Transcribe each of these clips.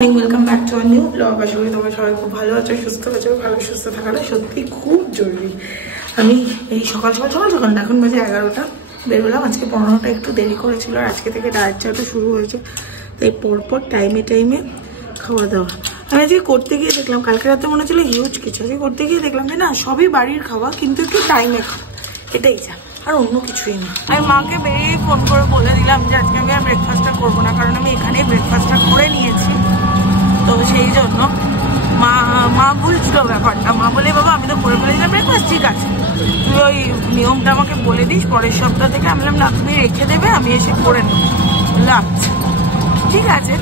Welcome back to new blog. আশা করি তোমরা সবাই খুব ভালো আছো, সুস্থ আছো। ভালো সুস্থ থাকাটা সত্যি খুব জরুরি। আমি এই সকাল না, এখন বাজে 11টা, বেরোলাম। আজকে 15টা একটু দেরি করেছিল, আর আজকে থেকে ডায়েট চার্টও শুরু হয়েছে, তাই পরপর টাইমে খাওয়া দাওয়া। আমি আজকে করতে গিয়ে দেখলাম, কালকে রাতে মনে হচ্ছিল হিউজ কিছু, আজকে করতে গিয়ে দেখলাম যে না, সবই বাড়ির খাওয়া, কিন্তু একটু টাইমে খাওয়া, এটাই যা, আর অন্য কিছুই না। আমি মাকে বেরিয়ে ফোন করে বলে দিলাম যে আজকে আমি আর ব্রেকফাস্টটা করবো না, কারণ আমি এখানেই ব্রেকফাস্টটা করে নিয়েছি। তো সেই জন্য মা বুঝছিল ব্যাপারটা। মা বলে, বাবা আমি তো করে ফেলেছিলাম ব্রেকফাস্ট, ঠিক আছে তুই ওই নিয়মটা আমাকে বলে দিস পরের সপ্তাহ থেকে। আমি বললাম না, তুমি রেখে দেবে, আমি এসে করে নেবো। বললো আচ্ছা ঠিক আছে,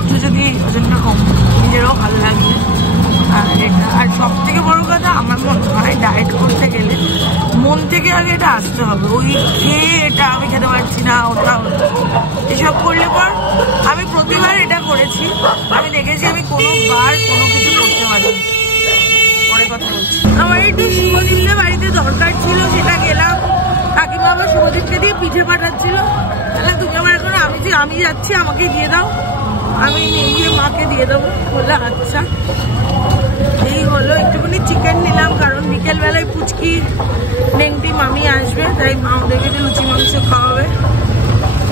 একটু যদি ওজনটা কম, নিজেরও ভালো লাগবে। আর সব থেকে বড় কথা, আমার মনে হয় ডায়েট করতে গেলে মন থেকে আগে এটা আসতে হবে। ওই খেয়ে এটা আমি খেতে পারছি না, ওটা এসব করলে পর, আমি প্রতিবার এটা করেছি, আমি দেখেছি আমি কোনোবার কোনো কিছু করতে পারি। পরে কথা বলছি। আমার একটু শুভদীপদের বাড়িতে দরকার ছিল, সেটা গেলাম। কাকিমা আবার শুভদীপকে দিয়ে পিঠে পাঠাচ্ছিল। তাহলে তুমি আমার এখন আমি যাচ্ছি, আমাকে দিয়ে দাও, আমি নিয়ে গিয়ে মাকে দিয়ে দেবো। বললে আচ্ছা। এই হলো, একটুখানি চিকেন নিলাম, কারণ বিকেলবেলায় পুচকি নেংটি মামি আসবে, তাই মা ওদেরকে লুচি মাংস খাওয়াবে।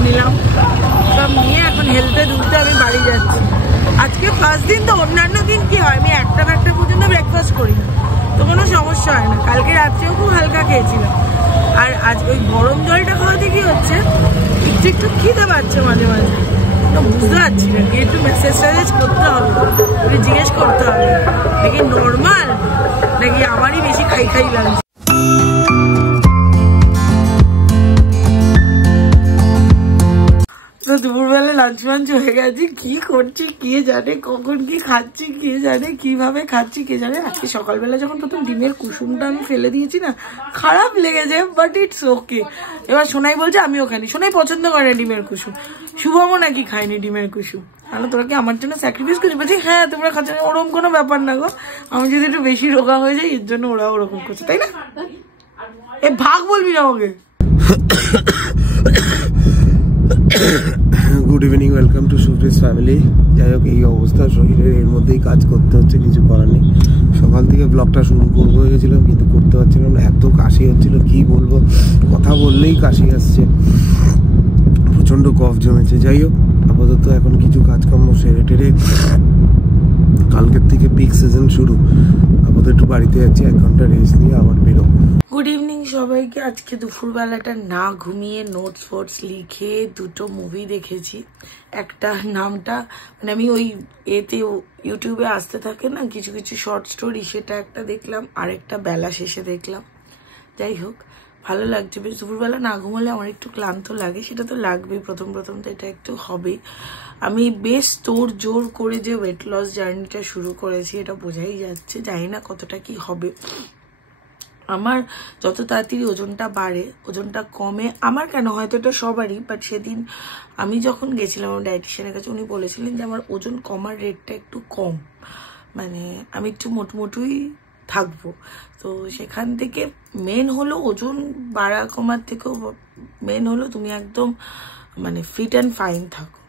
নিলাম, সব নিয়ে এখন হেলতে দুলতে আমি বাড়ি যাচ্ছি। আজকে ফার্স্ট দিন তো, অন্যান্য দিন কি হয়, আমি একটা পর্যন্ত ব্রেকফাস্ট করি না, তো কোনো সমস্যা হয় না। কালকে রাত্রেও খুব হালকা খেয়েছিলাম। আর আজ ওই গরম জলটা খাওয়াতে কি হচ্ছে, একটু খিদে পাচ্ছে মাঝে মাঝে, বুঝতে পারছি না, একটু মেসেজ করতে হবে, জিজ্ঞেস করতে হবে নাকি নর্মাল, নাকি আমারই বেশি খাই লাগছে। তো দুপুরবেলা লাঞ্চ হয়ে গেছে, কি করছি কে জানে, কখন কি খাচ্ছি কে জানে, কিভাবে খাচ্ছি কে জানে। আজকে সকালবেলা যখন প্রথম ডিমের কুসুমটা আমি ফেলে দিয়েছি না, খারাপ লেগেছে, বাট ইটস ওকে। এবার সোনাই বলছে আমিও খাইনি, সোনাই পছন্দ করে ডিমের কুসুম, শুভমও নাকি খায়নি ডিমের কুসুম। তাহলে তোরা কি আমার জন্য স্যাক্রিফাইস করছিস? বলছি হ্যাঁ তোমরা খাচ্ছ, ওরকম কোনো ব্যাপার না গো, আমি যদি একটু বেশি রোগা হয়ে যাই এর জন্য ওরা ওরকম করছে, তাই না? এ ভাগ বলবি না আমাকে। গুড ইভিনিং, ওয়েলকাম টু সুপ্রিস ফ্যামিলি। যাই হোক, এই অবস্থা, শরীরের এর মধ্যেই কাজ করতে হচ্ছে, কিছু করার নেই। সকাল থেকে ব্লগটা শুরু করবো হয়েছিলাম, কিন্তু করতে পারছিলাম না, এত কাশি হচ্ছিল, কি বলবো, কথা বললেই কাশি আসছে, প্রচণ্ড কফ জমেছে। যাই হোক, আপাতত এখন কিছু কাজকর্ম সেরে টেরে, কালকের থেকে পিক সিজন শুরু, আপাতত একটু বাড়িতে যাচ্ছি, 1 ঘন্টা রেস্ট নিয়ে আবার বেরোবো। গুড ইভিনিং সবাইকে। আজকে দুপুরবেলাটা না ঘুমিয়ে নোটস ফোটস লিখে 2টো মুভি দেখেছি। একটা নামটা মানে আমি ওই ইউটিউবে আসতে থাকে না কিছু কিছু শর্ট স্টোরি, সেটা একটা দেখলাম, আরেকটা বেলা শেষে দেখলাম। যাই হোক, ভালো লাগছে বেশ। দুপুরবেলা না ঘুমালে আমার একটু ক্লান্ত লাগে, সেটা তো লাগবেই, প্রথম তো এটা একটু হবেই। আমি বেশ জোর করে যে ওয়েট লস জার্নিটা শুরু করেছি, এটা বোঝাই যাচ্ছে, জানি না কতটা কি হবে। আমার যত তাড়াতাড়ি ওজনটা বাড়ে, ওজনটা কমে, আমার কেন, হয়তো এটা সবারই, বাট সেদিন আমি যখন গেছিলাম আমার ডায়েটিশিয়ানের কাছে, উনি বলেছিলেন যে আমার ওজন কমার রেটটা একটু কম, মানে আমি একটু মোটমোটুই থাকবো। তো সেখান থেকে মেন হলো ওজন বাড়া কমার থেকেও মেন হলো তুমি একদম মানে ফিট অ্যান্ড ফাইন থাকো।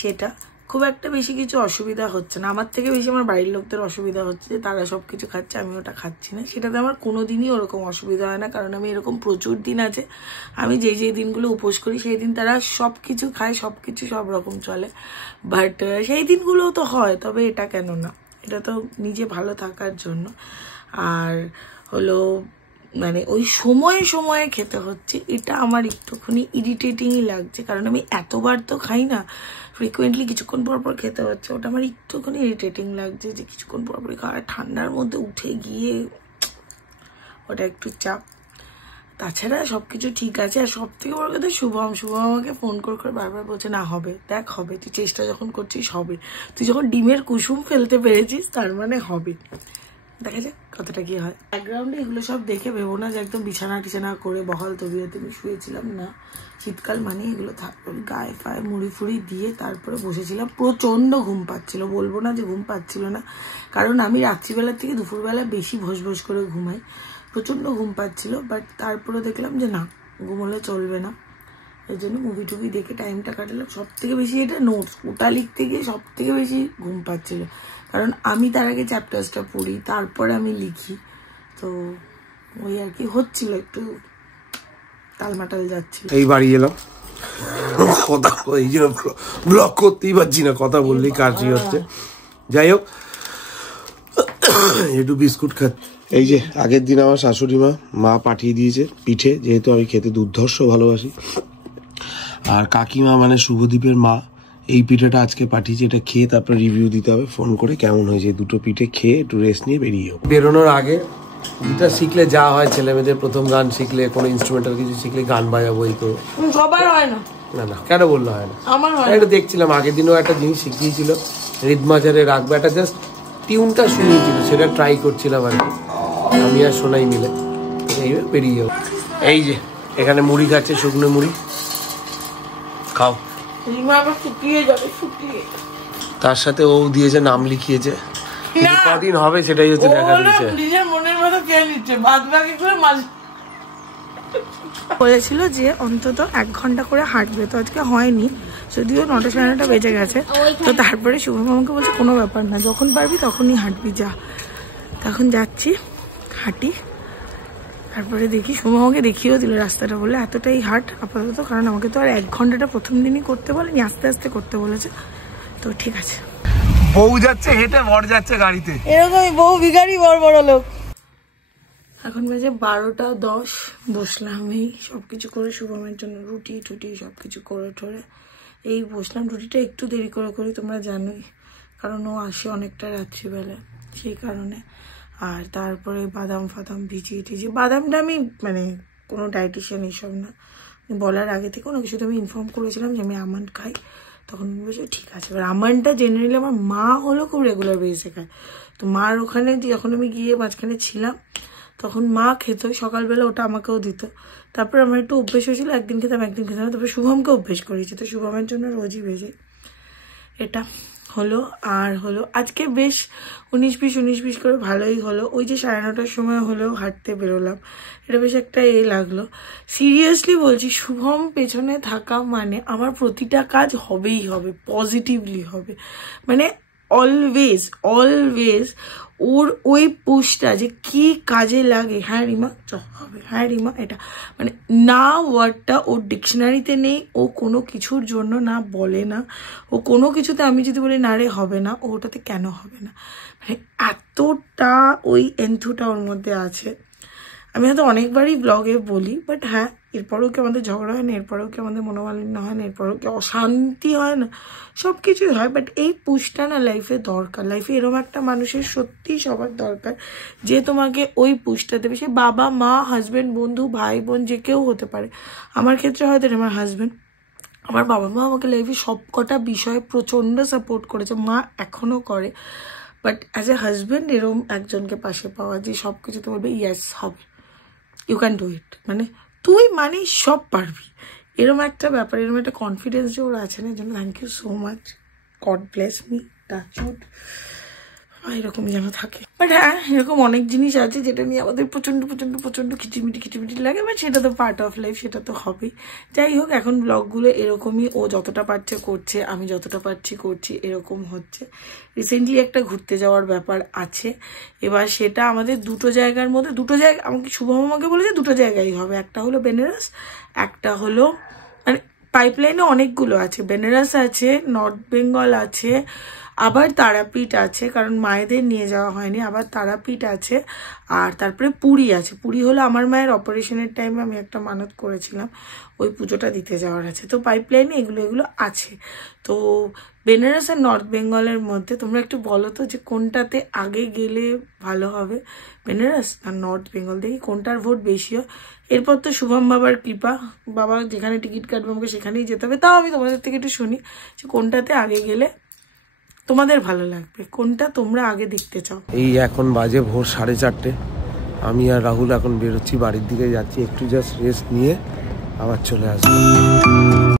সেটা খুব একটা বেশি কিছু অসুবিধা হচ্ছে না, আমার থেকে বেশি আমার বাড়ির লোকদের অসুবিধা হচ্ছে যে তারা সব কিছু খাচ্ছে, আমি ওটা খাচ্ছি না। সেটাতে আমার কোনোদিনই ওরকম অসুবিধা হয় না, কারণ আমি এরকম প্রচুর দিন আছে, আমি যেই দিনগুলো উপোস করি সেই দিন তারা সব কিছু খায়, সব কিছু সব রকম চলে, বাট সেই দিনগুলোও তো হয়। তবে এটা কেন না, এটা তো নিজে ভালো থাকার জন্য। আর হলো মানে ওই সময়ে খেতে হচ্ছে, এটা আমার একটুখানি ইরিটেটিংই লাগছে, কারণ আমি এতবার তো খাই না, ফ্রিকুয়েন্টলি কিছুক্ষণ পর খেতে হচ্ছে, ওটা আমার একটুখানি ইরিটেটিং লাগছে যে কিছুক্ষণ পর খাওয়া, ঠান্ডার মধ্যে উঠে গিয়ে ওটা একটু চাপ। তাছাড়া সবকিছু ঠিক আছে। আর সব থেকে বড় কথা, শুভম আমাকে ফোন করে বারবার বলছে না হবে, দেখ হবে, তুই চেষ্টা যখন করছিস হবে, তুই যখন ডিমের কুসুম ফেলতে পেরেছিস তার মানে হবে, দেখা যাক কতটা কি হয়। ব্যাকগ্রাউন্ডে এগুলো সব দেখে ভেবো না যে একদম বিছানা করে বহাল তবিয়তে আমি শুয়েছিলাম না, শীতকাল মানে এগুলো থাকবে। গায়ে ফায়ে মুড়ি ফুড়ি দিয়ে তারপরে বসেছিলাম, প্রচন্ড ঘুম পাচ্ছিল, বলবো না যে ঘুম পাচ্ছিল না, কারণ আমি রাত্রিবেলার থেকে দুপুরবেলা বেশি ভোস করে ঘুমাই, প্রচন্ড ঘুম পাচ্ছিল। বাট তারপরে দেখলাম যে না, ঘুমোলে চলবে না, এই জন্য মুভি টুভি দেখে টাইমটা কাটালাম। সব থেকে বেশি এটা নোটস, ওটা লিখতে গিয়ে সব থেকে বেশি ঘুম পাচ্ছিল, কারণ আমি তার আগে চ্যাপ্টার্সটা পড়ি তারপরে আমি লিখি, তো ওই আর কি হচ্ছিল, একটু টালমাটাল যাচ্ছিল। এই বাড়ি এলাম, কথা এই জন্য ব্লগ করতেই পারছি না, কথা বললেই কাশি হচ্ছে। যাই হোক, একটু বিস্কুট খাচ্ছি। এই যে আগের দিন আমার শাশুড়ি মা পাঠিয়ে দিয়েছে পিঠে, যেহেতু আমি খেতে দুর্ধর্ষ ভালোবাসি। আর কাকিমা মানে শুভদীপের মা এই পিঠেটা আজকে পাঠিয়েছে, এটা খেয়ে তারপর রিভিউ দিতে হবে ফোন করে কেমন হয়েছে। দুটো পিঠে খেয়ে একটু রেস্ট নিয়ে বেরিয়ে যাবো। বেরোনোর আগে গিটার শিখলে যা হয়, ছেলে মেয়েদের প্রথম গান শিখলে, কোনো ইনস্ট্রুমেন্টাল কিছু শিখলে গান বাজাবো এই তো সবার হয় না। না না, কেন বললো হয় না? আমার এটা দেখছিলাম আগের দিনও একটা জিনিস শিখিয়েছিল, রিদমাজারে রাখবো, একটা জাস্ট টিউনটা শুনিয়েছিল, সেটা ট্রাই করছিলাম আর কি, আমি আর সোনাই মিলে। এইভাবে বেরিয়ে যাবো। এই যে এখানে মুড়ি খাচ্ছে, শুকনো মুড়ি, খাও। তার সাথে ও দিয়েছে, নাম লিখিয়েছে, কদিন হবে সেটাই হচ্ছে দেখা দিচ্ছে। বলেছিল যে অন্তত 1 ঘন্টা করে হাঁটবে, তো আজকে হয়নি, যদিও 9টা 9:30 বেজে গেছে। তো তারপরে শুভম আমাকে বলছে কোনো ব্যাপার না, যখন পারবি তখনই হাঁটবি, যা। তখন যাচ্ছি, হাঁটি, তারপরে দেখি। শুভম আমাকে দেখিয়েও দিল রাস্তাটা, বলে এতটাই হাঁট আপাতত, কারণ আমাকে তো আর 1 ঘন্টাটা প্রথম দিনই করতে বলেনি, আস্তে আস্তে করতে বলেছে। তো ঠিক আছে। বউ যাচ্ছে হেঁটে, বর যাচ্ছে গাড়িতে, এরকমই বউ ভিখারি, বড় বড় লোক। এখন বাজে 12:10, বসলাম এই সবকিছু করে শুভমের জন্য রুটি টুটি সবকিছু করে ঠোরে এই বসলাম। রুটিটা একটু দেরি করে করি, তোমরা জানোই, কারণ ও আসে অনেকটা রাত্রিবেলা, সেই কারণে। আর তারপরে বাদাম ফাদাম ভিজিয়ে টিজিয়ে, বাদামটা আমি মানে কোনো ডায়েটিশিয়ান এইসব না, বলার আগে থেকে ওনাকে শুধু আমি ইনফর্ম করেছিলাম যে আমি আমন্ড খাই, তখন বলছে ঠিক আছে। এবার আমন্ডটা জেনারেলি আমার মা হলো খুব রেগুলার বেসে খায়, তো মার ওখানে যখন আমি গিয়ে মাঝখানে ছিলাম তখন মা খেত সকালবেলা, ওটা আমাকেও দিত। তারপর আমার একটু অভ্যেস হয়েছিল, একদিন খেতাম একদিন খেতাম, তারপর শুভমকে অভ্যেস করেছি, তো শুভমের জন্য রোজই ভেজে এটা হলো। আর হলো আজকে বেশ 19-20 করে ভালোই হলো। ওই যে 9:30টার সময় হলেও হাঁটতে বেরোলাম, এটা বেশ একটা লাগলো। সিরিয়াসলি বলছি, শুভম পেছনে থাকা মানে আমার প্রতিটা কাজ হবেই হবে, পজিটিভলি হবে, মানে অলওয়েজ ওর ওই পুশটা যে কি কাজে লাগে, হ্যাঁ রিমা হবে, হ্যাঁ রিমা এটা, মানে না ওয়ার্ডটা ওর ডিকশনারিতে নেই, ও কোনো কিছুর জন্য না বলে না, ও কোনো কিছুতে আমি যদি বলি না রে হবে না, ওটাতে কেন হবে না, মানে এতটা ওই এন্থুটা ওর মধ্যে আছে। আমি হয়তো অনেকবারই ব্লগে বলি, বাট হ্যাঁ, এরপরেও কি আমাদের ঝগড়া হয় না, এরপরেও কি আমাদের মনোমালিন্য হয় না, এরপরেও কি অশান্তি হয় না, সব কিছুই হয়, বাট এই পুশটা না লাইফে দরকার। লাইফে এরকম একটা মানুষের সত্যিই সবার দরকার, যে তোমাকে ওই পুশটা দেবে। সে বাবা মা, হাজব্যান্ড, বন্ধু, ভাই বোন, যে কেউ হতে পারে। আমার ক্ষেত্রে হয়তো আমার হাজব্যান্ড, আমার বাবা মা আমাকে লাইফে সব কটা বিষয়ে প্রচণ্ড সাপোর্ট করেছে, মা এখনও করে, বাট অ্যাজ এ হাজব্যান্ড এরকম একজনকে পাশে পাওয়া যে সব কিছুতে বলবে ইয়েস হবে, ইউ ক্যান ডু ইট, মানে তুই মানে সব পারবি, এরকম একটা ব্যাপার, এরকম একটা কনফিডেন্স যে ওরা আছে না, এই জন্য thank you so much, god bless me, touchwood, এরকম যেন থাকে। বাট হ্যাঁ, এরকম অনেক জিনিস আছে যেটা নিয়ে আমাদের প্রচণ্ড খিটিমিটি লাগে, বাট সেটা তো পার্ট অফ লাইফ, সেটা তো হবেই। যাই হোক, এখন ব্লগগুলো এরকমই, ও যতটা পারছে করছে, আমি যতটা পারছি করছি, এরকম হচ্ছে। রিসেন্টলি একটা ঘুরতে যাওয়ার ব্যাপার আছে, এবার সেটা আমাদের দুটো জায়গার মধ্যে, দুটো জায়গা আমাকে শুভম আমাকে বলেছে দুটো জায়গায় হবে, একটা হলো বেনারস, একটা হলো মানে পাইপলাইনে অনেকগুলো আছে, বেনারস আছে, নর্থ বেঙ্গল আছে, আবার তারাপীঠ আছে, কারণ মায়েদের নিয়ে যাওয়া হয়নি, আবার তারাপীঠ আছে, আর তারপরে পুরী আছে। পুরী হলো আমার মায়ের অপারেশনের টাইমে আমি একটা মানত করেছিলাম, ওই পুজোটা দিতে যাওয়ার আছে। তো পাইপলাইনে এগুলো আছে। তো বেনারস আর নর্থ বেঙ্গলের মধ্যে তোমরা একটু বলো তো যে কোনটাতে আগে গেলে ভালো হবে, বেনারস আর নর্থ বেঙ্গল, দেখি কোনটার ভোট বেশি হয়। এরপর তো শুভম বাবার কৃপা, বাবা যেখানে টিকিট কাটবে আমাকে সেখানেই যেতে হবে। তাও আমি তোমাদের থেকে একটু শুনি যে কোনটাতে আগে গেলে তোমাদের ভালো লাগবে, কোনটা তোমরা আগে দেখতে চাও। এই এখন বাজে ভোর 4:30, আমি আর রাহুল এখন বেরোচ্ছি, বাড়ির দিকে যাচ্ছি, একটু জাস্ট রেস্ট নিয়ে আবার চলে আসবো।